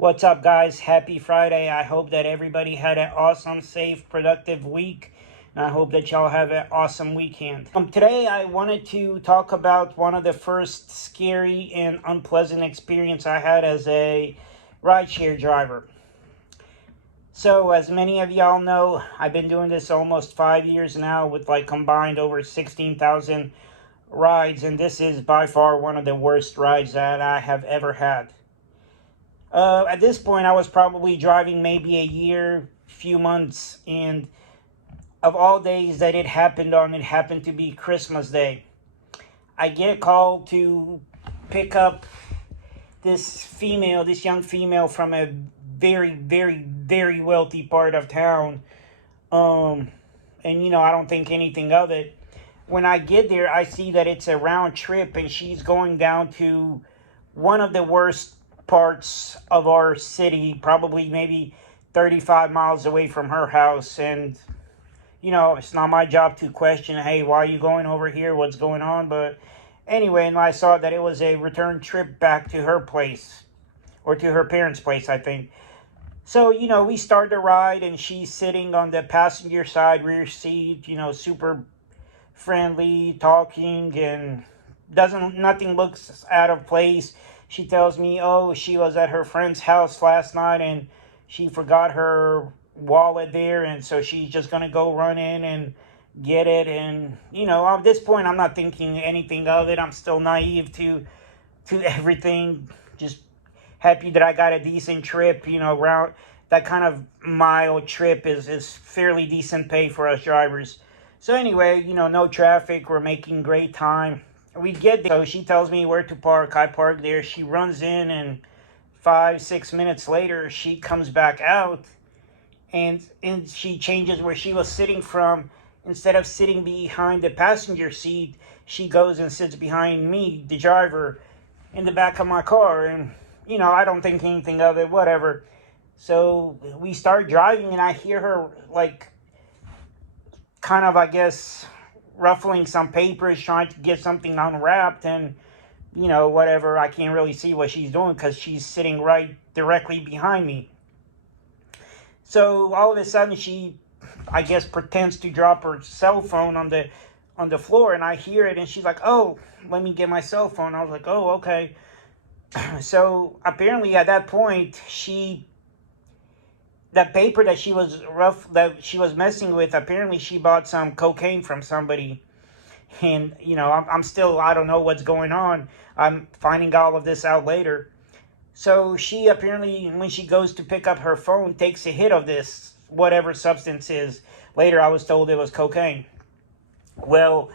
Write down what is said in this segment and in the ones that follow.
What's up, guys? Happy Friday. I hope that everybody had an awesome, safe, productive week. And I hope that y'all have an awesome weekend. Today, I wanted to talk about one of the first scary and unpleasant experience I had as a rideshare driver. So, as many of y'all know, I've been doing this almost 5 years now with combined over 16,000 rides. And this is by far one of the worst rides that I have ever had. At this point, I was probably driving maybe a year, few months, and of all days that it happened on, it happened to be Christmas Day. I get called to pick up this young female from a very, very, very wealthy part of town. And I don't think anything of it. When I get there, I see that it's a round trip, and she's going down to one of the worst parts of our city, probably maybe 35 miles away from her house. And it's not my job to question, hey, why are you going over here, what's going on? But anyway, and I saw that it was a return trip back to her place, or to her parents' place, I think. So we start the ride, and she's sitting on the passenger side rear seat, super friendly, talking, and nothing looks out of place. She tells me, she was at her friend's house last night and she forgot her wallet there, and so she's just going to go run in and get it. And, at this point, I'm not thinking anything of it. I'm still naive to everything. Just happy that I got a decent trip, around that kind of mile trip is fairly decent pay for us drivers. So anyway, no traffic. We're making great time. We get there, so she tells me where to park. I park there. She runs in, and 5-6 minutes later, she comes back out, and she changes where she was sitting from. Instead of sitting behind the passenger seat, she goes and sits behind me, the driver, in the back of my car. And, I don't think anything of it, whatever. So we start driving, and I hear her, kind of, I guess, ruffling some papers, trying to get something unwrapped, and whatever. I can't really see what she's doing because she's sitting right directly behind me. So all of a sudden, she, I guess, pretends to drop her cell phone on the floor, and I hear it, and she's like, "Oh, let me get my cell phone." I was like, "Oh, okay." So apparently at that point, that paper that she was messing with, apparently she bought some cocaine from somebody. And, I'm still, I don't know what's going on. I'm finding all of this out later. So she apparently, when she goes to pick up her phone, takes a hit of this, whatever substance is. Later I was told it was cocaine. Well,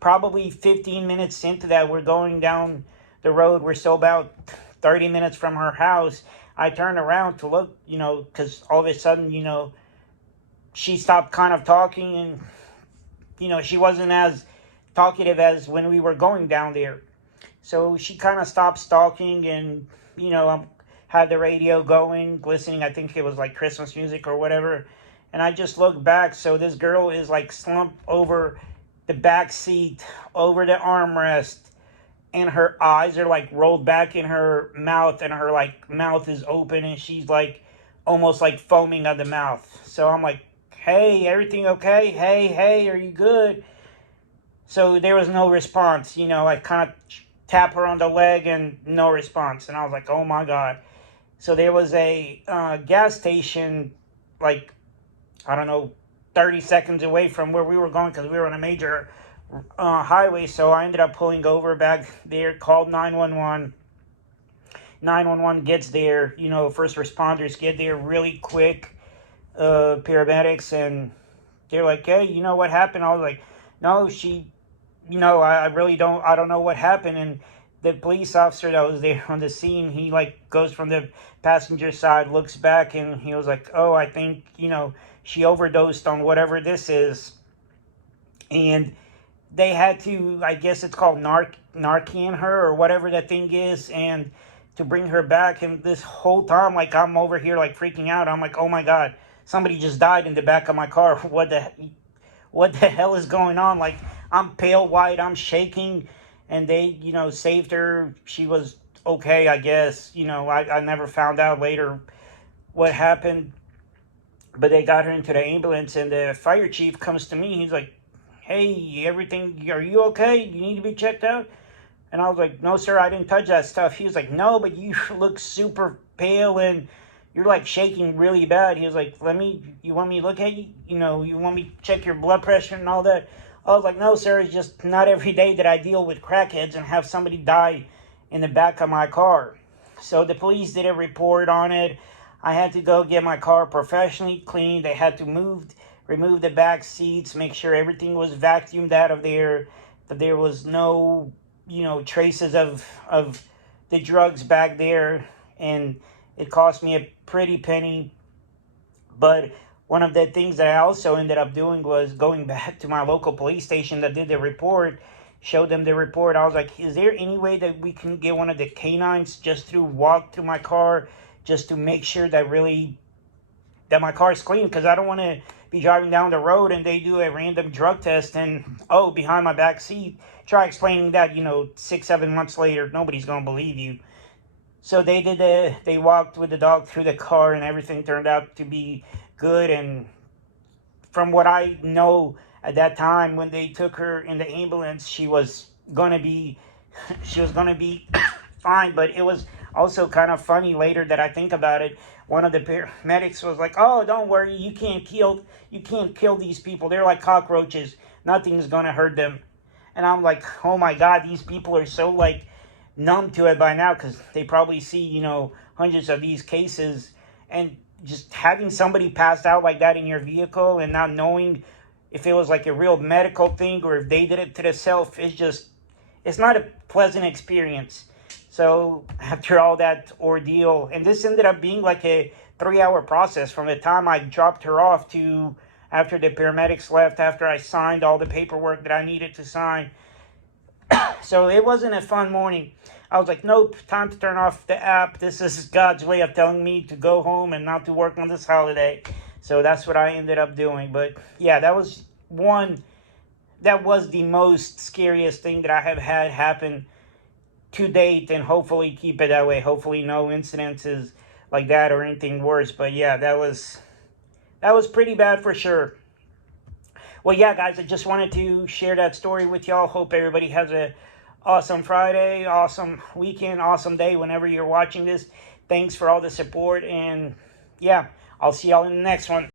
probably 15 minutes into that, we're going down the road. We're still about 30 minutes from her house. I turned around to look, because all of a sudden, she stopped kind of talking, and, she wasn't as talkative as when we were going down there. So she kind of stopped talking, and, I had the radio going, listening. I think it was like Christmas music or whatever. And I just looked back. So this girl is slumped over the back seat, over the armrest, and her eyes are rolled back in her mouth, and her mouth is open, and she's almost foaming at the mouth. So I'm like, "Hey, everything okay? Hey, are you good?" So there was no response. I kind of tap her on the leg, and no response. And I was like, "Oh my God." So there was a gas station, I don't know, 30 seconds away from where we were going, because we were on a major highway. So I ended up pulling over back there, called 911. 911 gets there. First responders get there really quick, paramedics, and they're like, "Hey, you know what happened?" I was like, "No, I don't know what happened." And the police officer that was there on the scene, he goes from the passenger side, looks back, and he was like, "Oh, I think, she overdosed on whatever this is." And they had to, I guess it's called Narcan her, or whatever that thing is, and to bring her back. And this whole time, I'm over here freaking out. I'm like, "Oh my God, somebody just died in the back of my car. What the hell is going on?" I'm pale white, I'm shaking, and they, saved her. She was okay, I guess. You know, I never found out later what happened, but they got her into the ambulance, and the fire chief comes to me. He's like, hey, everything, are you okay? You need to be checked out? And I was like, no, sir, I didn't touch that stuff. He was like, no, but you look super pale and you're like shaking really bad. He was like, you want me to look at you? You know, you want me to check your blood pressure and all that? I was like, no, sir, it's just not every day that I deal with crackheads and have somebody die in the back of my car. So the police did a report on it. I had to go get my car professionally cleaned. They had to remove the back seats, make sure everything was vacuumed out of there, that there was no, you know, traces of the drugs back there. And it cost me a pretty penny. But one of the things that I also ended up doing was going back to my local police station that did the report, showed them the report. I was like, is there any way that we can get one of the canines just to walk through my car, just to make sure that my car is clean? Because I don't want to be driving down the road and they do a random drug test and, oh, behind my back seat. Try explaining that, you know, 6-7 months later, nobody's going to believe you. So they walked with the dog through the car and everything turned out to be good. And from what I know at that time, when they took her in the ambulance, she was going to be fine. But it was also kind of funny later that I think about it. One of the paramedics was like, oh, don't worry, you can't kill these people. They're like cockroaches. Nothing's going to hurt them. And I'm like, oh my God, these people are so like numb to it by now, because they probably see, you know, hundreds of these cases. And just having somebody passed out like that in your vehicle and not knowing if it was like a real medical thing or if they did it to themselves, it's not a pleasant experience. So after all that ordeal, and this ended up being like a 3-hour process from the time I dropped her off to after the paramedics left, after I signed all the paperwork that I needed to sign. So it wasn't a fun morning. I was like, nope, time to turn off the app. This is God's way of telling me to go home and not to work on this holiday. So that's what I ended up doing. But yeah, that was the most scariest thing that I have had happen to date, and hopefully keep it that way. Hopefully no incidences like that or anything worse. But yeah, that was pretty bad for sure. Well, yeah, guys, I just wanted to share that story with y'all. Hope everybody has a awesome Friday, awesome weekend, awesome day whenever you're watching this. Thanks for all the support, and yeah, I'll see y'all in the next one.